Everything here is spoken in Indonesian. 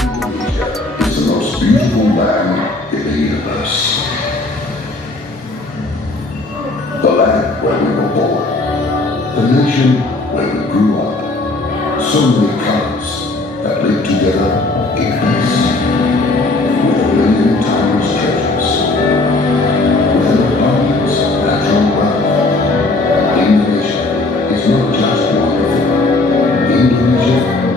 Indonesia is the most beautiful land in the universe. The land where we were born. The nation where we grew up. So many colors that live together in peace. With a million timeless treasures. With an abundance of natural wealth. Indonesia is not just wonderful. Indonesia